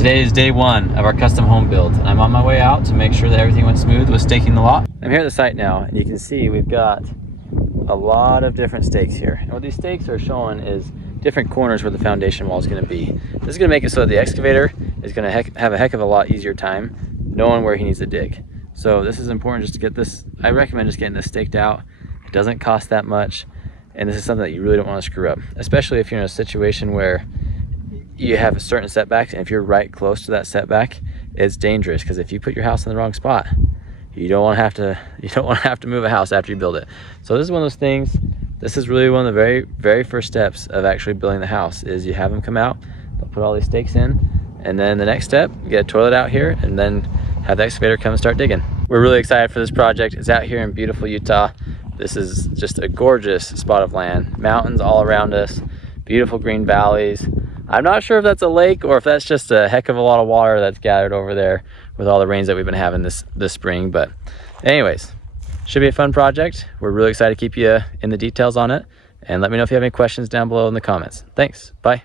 Today is day one of our custom home build, and I'm on my way out to make sure that everything went smooth with staking the lot. I'm here at the site now, and you can see we've got a lot of different stakes here. And what these stakes are showing is different corners where the foundation wall is going to be. This is going to make it so that the excavator is going to have a heck of a lot easier time knowing where he needs to dig. So this is important just to get this. I recommend just getting this staked out. It doesn't cost that much, and this is something that you really don't want to screw up, especially if you're in a situation where you have a certain setback, and if you're right close to that setback, it's dangerous, because if you put your house in the wrong spot, you don't want to have to move a house after you build it. So this is one of those things. This is really one of the very first steps of actually building the house, is you have them come out, they'll put all these stakes in, and then the next step, you get a toilet out here, and then have the excavator come and start digging. We're really excited for this project. It's out here in beautiful Utah. This is just a gorgeous spot of land, mountains all around us, beautiful green valleys. I'm not sure if that's a lake or if that's just a heck of a lot of water that's gathered over there with all the rains that we've been having this spring. But anyways, should be a fun project. We're really excited to keep you in the details on it. And let me know if you have any questions down below in the comments. Thanks. Bye.